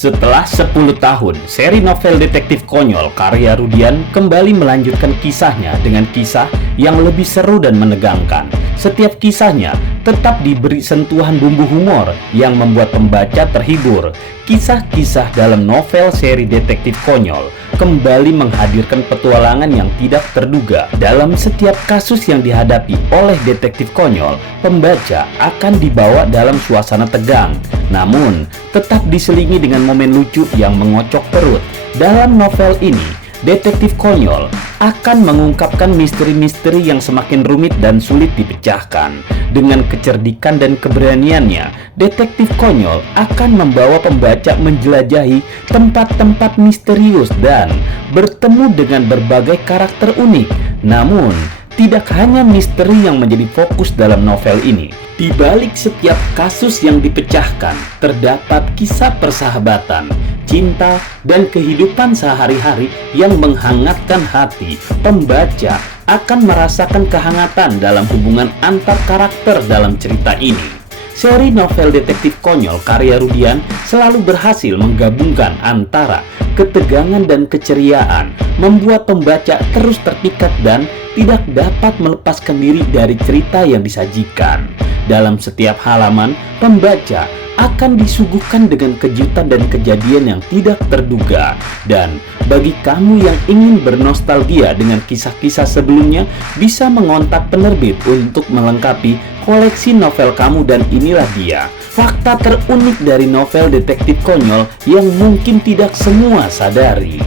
Setelah 10 tahun, seri novel detektif konyol karya Rudian kembali melanjutkan kisahnya dengan kisah yang lebih seru dan menegangkan. Setiap kisahnya tetap diberi sentuhan bumbu humor yang membuat pembaca terhibur. Kisah-kisah dalam novel seri detektif konyol kembali menghadirkan petualangan yang tidak terduga. Dalam setiap kasus yang dihadapi oleh detektif konyol, pembaca akan dibawa dalam suasana tegang, namun tetap diselingi dengan momen lucu yang mengocok perut. Dalam novel ini, detektif konyol akan mengungkapkan misteri-misteri yang semakin rumit dan sulit dipecahkan. Dengan kecerdikan dan keberaniannya, detektif konyol akan membawa pembaca menjelajahi tempat-tempat misterius dan bertemu dengan berbagai karakter unik. Namun, tidak hanya misteri yang menjadi fokus dalam novel ini. Di balik setiap kasus yang dipecahkan, terdapat kisah persahabatan, cinta, dan kehidupan sehari-hari yang menghangatkan hati. Pembaca akan merasakan kehangatan dalam hubungan antar karakter dalam cerita ini. Seri novel detektif konyol karya Rudian selalu berhasil menggabungkan antara ketegangan dan keceriaan, membuat pembaca terus terpikat dan tidak dapat melepaskan diri dari cerita yang disajikan. Dalam setiap halaman, pembaca akan disuguhkan dengan kejutan dan kejadian yang tidak terduga. Dan bagi kamu yang ingin bernostalgia dengan kisah-kisah sebelumnya, bisa mengontak penerbit untuk melengkapi koleksi novel kamu. Dan inilah dia fakta terunik dari novel detektif konyol yang mungkin tidak semua sadari.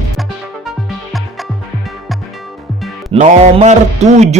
Nomor 7.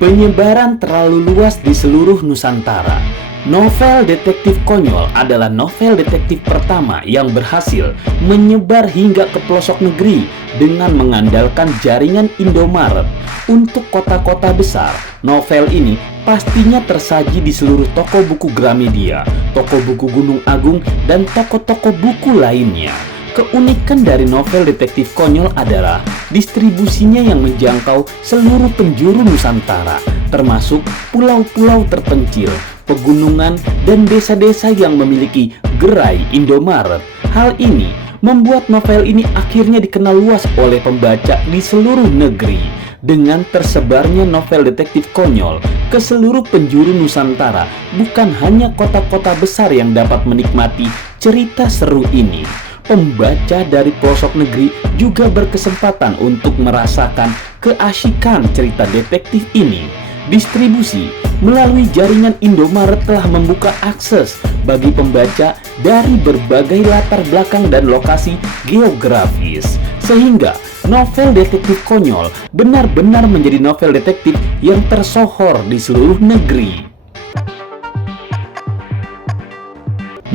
Penyebaran terlalu luas di seluruh Nusantara. Novel detektif konyol adalah novel detektif pertama yang berhasil menyebar hingga ke pelosok negeri dengan mengandalkan jaringan Indomaret. Untuk kota-kota besar, novel ini pastinya tersaji di seluruh toko buku Gramedia, toko buku Gunung Agung, dan toko-toko buku lainnya. Keunikan dari novel detektif konyol adalah distribusinya yang menjangkau seluruh penjuru Nusantara, termasuk pulau-pulau terpencil, pegunungan, dan desa-desa yang memiliki gerai Indomaret. Hal ini membuat novel ini akhirnya dikenal luas oleh pembaca di seluruh negeri. Dengan tersebarnya novel detektif konyol ke seluruh penjuru Nusantara, bukan hanya kota-kota besar yang dapat menikmati cerita seru ini. Pembaca dari pelosok negeri juga berkesempatan untuk merasakan keasyikan cerita detektif ini. Distribusi melalui jaringan Indomaret telah membuka akses bagi pembaca dari berbagai latar belakang dan lokasi geografis, sehingga novel detektif konyol benar-benar menjadi novel detektif yang tersohor di seluruh negeri.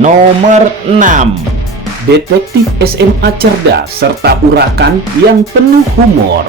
Nomor 6. Detektif SMA cerdas serta urakan yang penuh humor.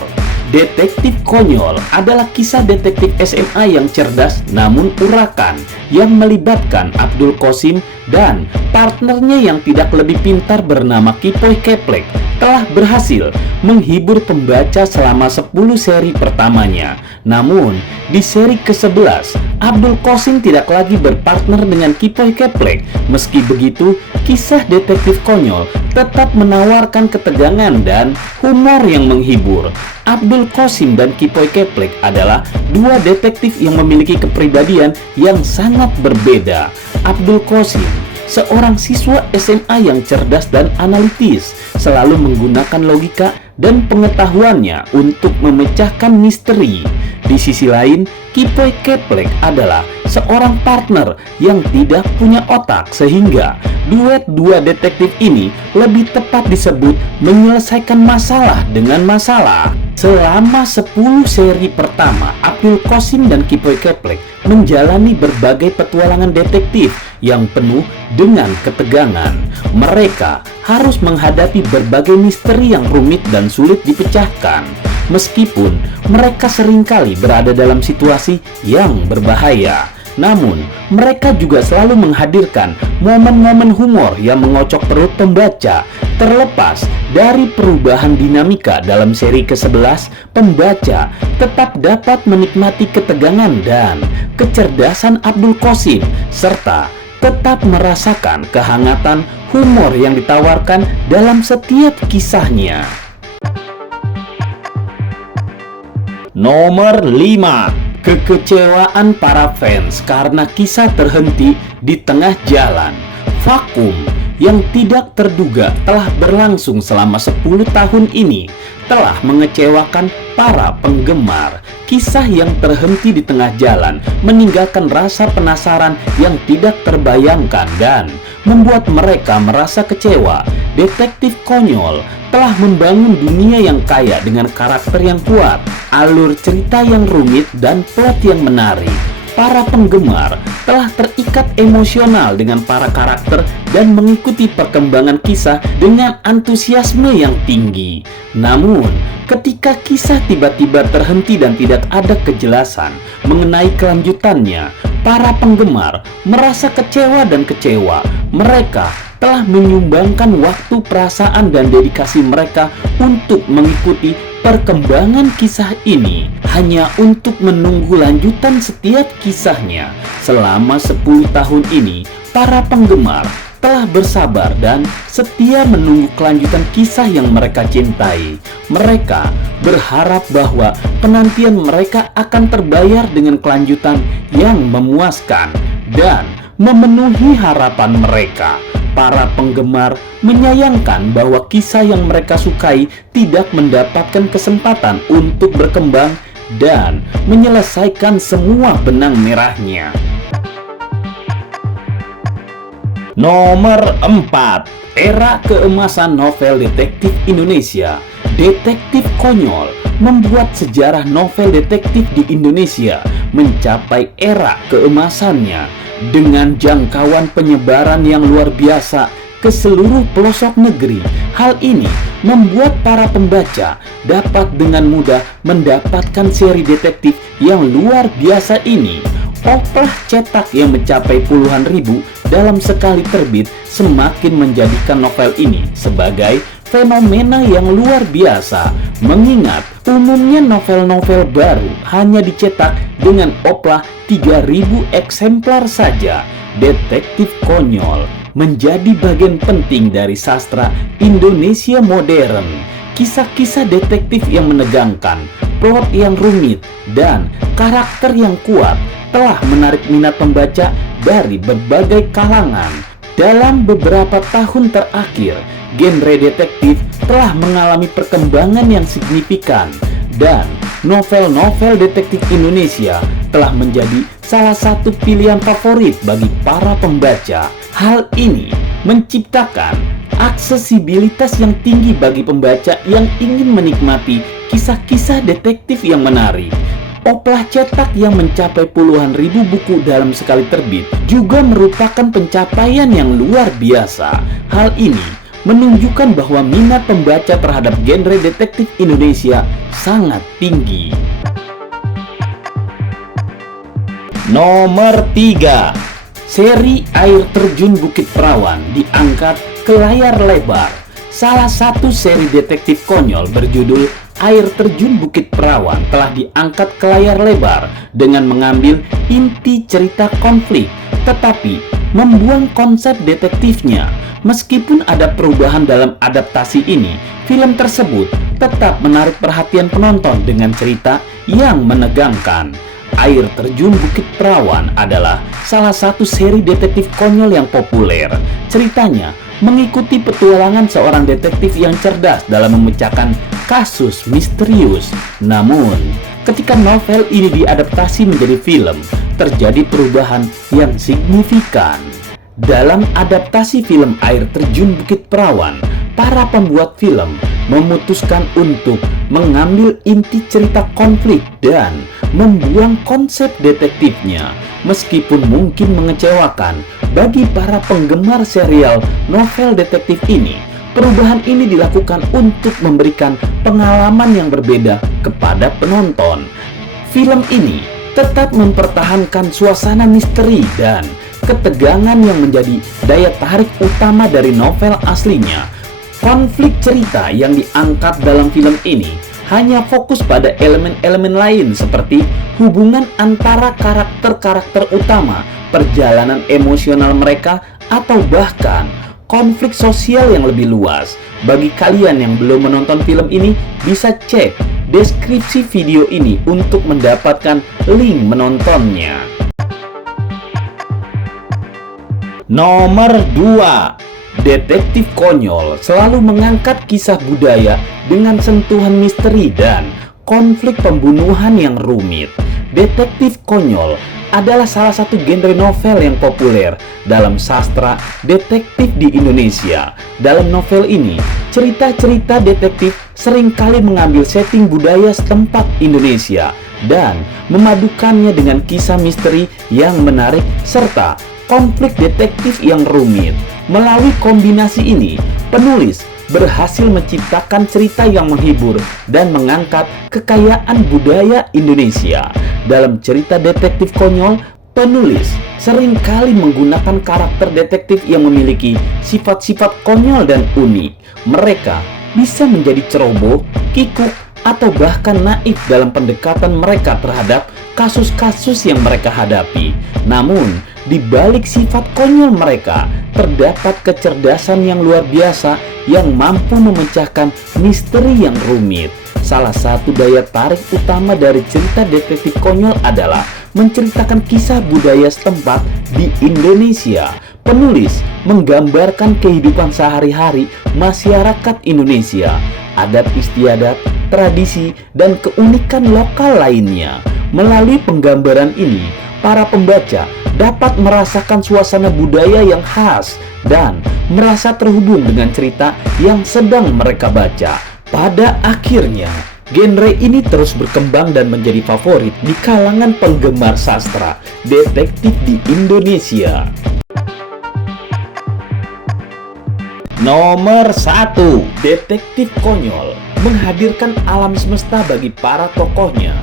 Detektif konyol adalah kisah detektif SMA yang cerdas namun urakan, yang melibatkan Abdul Qasim dan partnernya yang tidak lebih pintar bernama Kipoy Keplek, telah berhasil menghibur pembaca selama 10 seri pertamanya. Namun, di seri ke-11, Abdul Qasim tidak lagi berpartner dengan Kipoy Keplek. Meski begitu, kisah detektif konyol tetap menawarkan ketegangan dan humor yang menghibur. Abdul Qasim dan Kipoy Keplek adalah dua detektif yang memiliki kepribadian yang sangat berbeda. Abdul Qasim, seorang siswa SMA yang cerdas dan analitis, selalu menggunakan logika dan pengetahuannya untuk memecahkan misteri. Di sisi lain, Kipoy Keplek adalah seorang partner yang tidak punya otak, sehingga duet dua detektif ini lebih tepat disebut menyelesaikan masalah dengan masalah. Selama 10 seri pertama, Abdul Qasim dan Kipoy Keplek menjalani berbagai petualangan detektif yang penuh dengan ketegangan. Mereka harus menghadapi berbagai misteri yang rumit dan sulit dipecahkan. Meskipun mereka seringkali berada dalam situasi yang berbahaya, namun mereka juga selalu menghadirkan momen-momen humor yang mengocok perut pembaca. Terlepas dari perubahan dinamika dalam seri ke-11, pembaca tetap dapat menikmati ketegangan dan kecerdasan Abdul Qasim serta tetap merasakan kehangatan humor yang ditawarkan dalam setiap kisahnya. Nomor 5. Kekecewaan para fans karena kisah terhenti di tengah jalan. Vakum yang tidak terduga telah berlangsung selama 10 tahun ini telah mengecewakan para penggemar. Kisah yang terhenti di tengah jalan meninggalkan rasa penasaran yang tidak terbayangkan dan membuat mereka merasa kecewa. Detektif Konyol telah membangun dunia yang kaya dengan karakter yang kuat, alur cerita yang rumit, dan plot yang menarik. Para penggemar telah terikat emosional dengan para karakter dan mengikuti perkembangan kisah dengan antusiasme yang tinggi. Namun, ketika kisah tiba-tiba terhenti dan tidak ada kejelasan mengenai kelanjutannya, para penggemar merasa kecewa dan kecewa. Mereka telah menyumbangkan waktu, perasaan, dan dedikasi mereka untuk mengikuti perkembangan kisah ini hanya untuk menunggu lanjutan setiap kisahnya. Selama 10 tahun ini, para penggemar telah bersabar dan setia menunggu kelanjutan kisah yang mereka cintai. Mereka berharap bahwa penantian mereka akan terbayar dengan kelanjutan yang memuaskan dan memenuhi harapan mereka. Para penggemar menyayangkan bahwa kisah yang mereka sukai tidak mendapatkan kesempatan untuk berkembang dan menyelesaikan semua benang merahnya. Nomor 4. Era keemasan novel detektif Indonesia. Detektif Konyol membuat sejarah novel detektif di Indonesia mencapai era keemasannya dengan jangkauan penyebaran yang luar biasa ke seluruh pelosok negeri. Hal ini membuat para pembaca dapat dengan mudah mendapatkan seri detektif yang luar biasa ini. Oplah cetak yang mencapai puluhan ribu dalam sekali terbit semakin menjadikan novel ini sebagai fenomena yang luar biasa, mengingat umumnya novel-novel baru hanya dicetak dengan oplah 3.000 eksemplar saja. Detektif Konyol menjadi bagian penting dari sastra Indonesia modern. Kisah-kisah detektif yang menegangkan, plot yang rumit, dan karakter yang kuat telah menarik minat pembaca dari berbagai kalangan. Dalam beberapa tahun terakhir, genre detektif telah mengalami perkembangan yang signifikan dan novel-novel detektif Indonesia telah menjadi salah satu pilihan favorit bagi para pembaca. Hal ini menciptakan aksesibilitas yang tinggi bagi pembaca yang ingin menikmati kisah-kisah detektif yang menarik. Oplah cetak yang mencapai puluhan ribu buku dalam sekali terbit juga merupakan pencapaian yang luar biasa. Hal ini menunjukkan bahwa minat pembaca terhadap genre detektif Indonesia sangat tinggi. Nomor 3. Seri Air Terjun Bukit Perawan diangkat ke layar lebar. Salah satu seri detektif konyol berjudul Air Terjun Bukit Perawan telah diangkat ke layar lebar dengan mengambil inti cerita konflik, tetapi membuang konsep detektifnya. Meskipun ada perubahan dalam adaptasi ini, film tersebut tetap menarik perhatian penonton dengan cerita yang menegangkan. Air Terjun Bukit Perawan adalah salah satu seri detektif konyol yang populer. Ceritanya mengikuti petualangan seorang detektif yang cerdas dalam memecahkan kasus misterius. Namun, ketika novel ini diadaptasi menjadi film, terjadi perubahan yang signifikan. Dalam adaptasi film Air Terjun Bukit Perawan, para pembuat film memutuskan untuk mengambil inti cerita konflik dan membuang konsep detektifnya. Meskipun mungkin mengecewakan bagi para penggemar serial novel detektif ini, perubahan ini dilakukan untuk memberikan pengalaman yang berbeda kepada penonton. Film ini tetap mempertahankan suasana misteri dan ketegangan yang menjadi daya tarik utama dari novel aslinya. Konflik cerita yang diangkat dalam film ini hanya fokus pada elemen-elemen lain seperti hubungan antara karakter karakter-karakter utama, perjalanan emosional mereka, atau bahkan konflik sosial yang lebih luas. Bagi kalian yang belum menonton film ini, bisa cek deskripsi video ini untuk mendapatkan link menontonnya. Nomor 2, detektif konyol selalu mengangkat kisah budaya dengan sentuhan misteri dan konflik pembunuhan yang rumit. Detektif konyol adalah salah satu genre novel yang populer dalam sastra detektif di Indonesia. Dalam novel ini, cerita-cerita detektif seringkali mengambil setting budaya setempat Indonesia dan memadukannya dengan kisah misteri yang menarik serta konflik detektif yang rumit. Melalui kombinasi ini, penulis berhasil menciptakan cerita yang menghibur dan mengangkat kekayaan budaya Indonesia. Dalam cerita detektif konyol, penulis seringkali menggunakan karakter detektif yang memiliki sifat-sifat konyol dan unik. Mereka bisa menjadi ceroboh, kikuk, atau bahkan naif dalam pendekatan mereka terhadap kasus-kasus yang mereka hadapi. Namun, di balik sifat konyol mereka, terdapat kecerdasan yang luar biasa yang mampu memecahkan misteri yang rumit. Salah satu daya tarik utama dari cerita detektif konyol adalah menceritakan kisah budaya setempat di Indonesia. Penulis menggambarkan kehidupan sehari-hari masyarakat Indonesia, adat istiadat, tradisi, dan keunikan lokal lainnya. Melalui penggambaran ini, para pembaca dapat merasakan suasana budaya yang khas dan merasa terhubung dengan cerita yang sedang mereka baca. Pada akhirnya, genre ini terus berkembang dan menjadi favorit di kalangan penggemar sastra detektif di Indonesia. Nomor 1, detektif konyol menghadirkan alam semesta bagi para tokohnya.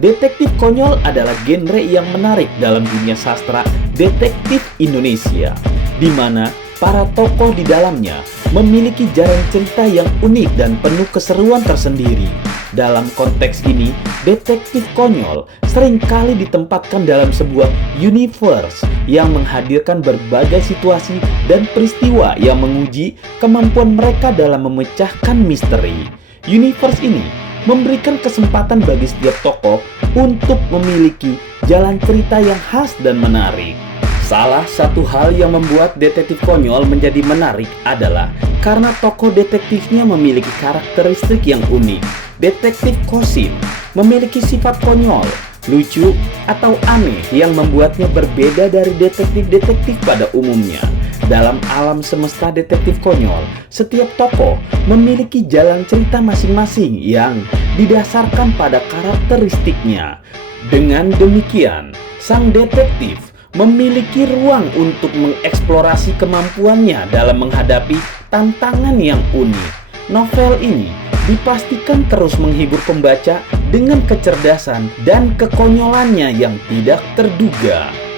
Detektif konyol adalah genre yang menarik dalam dunia sastra detektif Indonesia, di mana para tokoh di dalamnya memiliki jalan cerita yang unik dan penuh keseruan tersendiri. Dalam konteks ini, detektif konyol seringkali ditempatkan dalam sebuah universe yang menghadirkan berbagai situasi dan peristiwa yang menguji kemampuan mereka dalam memecahkan misteri. Universe ini memberikan kesempatan bagi setiap tokoh untuk memiliki jalan cerita yang khas dan menarik. Salah satu hal yang membuat detektif konyol menjadi menarik adalah karena tokoh detektifnya memiliki karakteristik yang unik. Detektif Kosim memiliki sifat konyol, lucu, atau aneh yang membuatnya berbeda dari detektif-detektif pada umumnya. Dalam alam semesta detektif konyol, setiap tokoh memiliki jalan cerita masing-masing yang didasarkan pada karakteristiknya. Dengan demikian, sang detektif memiliki ruang untuk mengeksplorasi kemampuannya dalam menghadapi tantangan yang unik. Novel ini dipastikan terus menghibur pembaca dengan kecerdasan dan kekonyolannya yang tidak terduga.